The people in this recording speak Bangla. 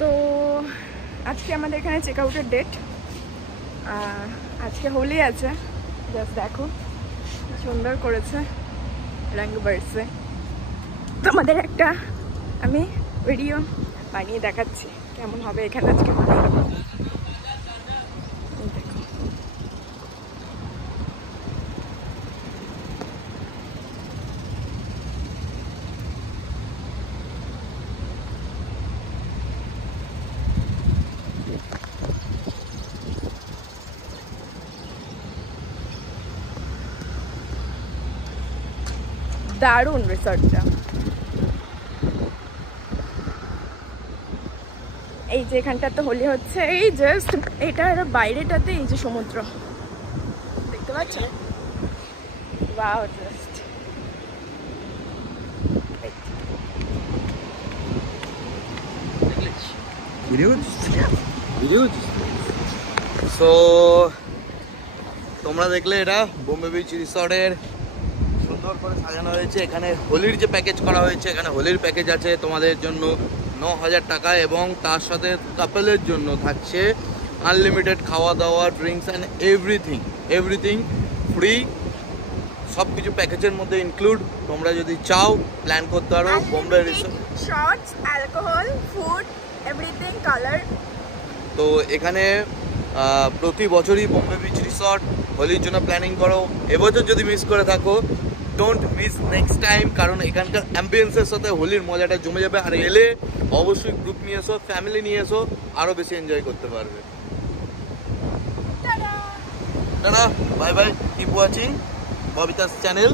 তো আজকে আমাদের এখানে চেক আউটের ডেট। আজকে হোলি আছে, জাস্ট দেখো সুন্দর করেছে রঙ বরসে। তোমাদের একটা আমি ভিডিও বানিয়ে দেখাচ্ছি কেমন হবে এখানে আজকে হোলি। দারুণ রিসর্টটা। এই যে এখানটাতে হোলি হচ্ছে, এই জাস্ট এটার বাইরেটাতে এই যে সমুদ্র দেখতে পাচ্ছ। ওয়াও, জাস্ট সো তোমরা দেখলে এটা বোম্বে বিচ রিসর্টের সুন্দর করে সাজানো হয়েছে। এখানে হোলির যে প্যাকেজ করা হয়েছে, এখানে হোলির প্যাকেজ আছে তোমাদের জন্য 9,000 টাকা, এবং তার সাথে কাপলের জন্য থাকছে আনলিমিটেড খাওয়া দাওয়া, ড্রিঙ্কস অ্যান্ড এভরিথিং ফ্রি। সব কিছু প্যাকেজের মধ্যে ইনক্লুড। তোমরা যদি চাও প্ল্যান করতে পারো Bombay resort, shorts, alcohol, food, everything, colour. তো এখানে প্রতি বছরই বোম্বে বিচ রিসর্ট হোলির জন্য প্ল্যানিং করো। এবছর যদি মিস করে থাকো, ডোন্ট মিস নেক্সট টাইম, কারণ এখানকার অ্যাম্বিয়েন্সের সাথে হোলির মজাটা জমে যাবে। আর এলে অবশ্যই গ্রুপ নিয়ে এসো, ফ্যামিলি নিয়ে এসো, আরও বেশি এনজয় করতে পারবে। Tata, bye bye, keep watching Babita's channel.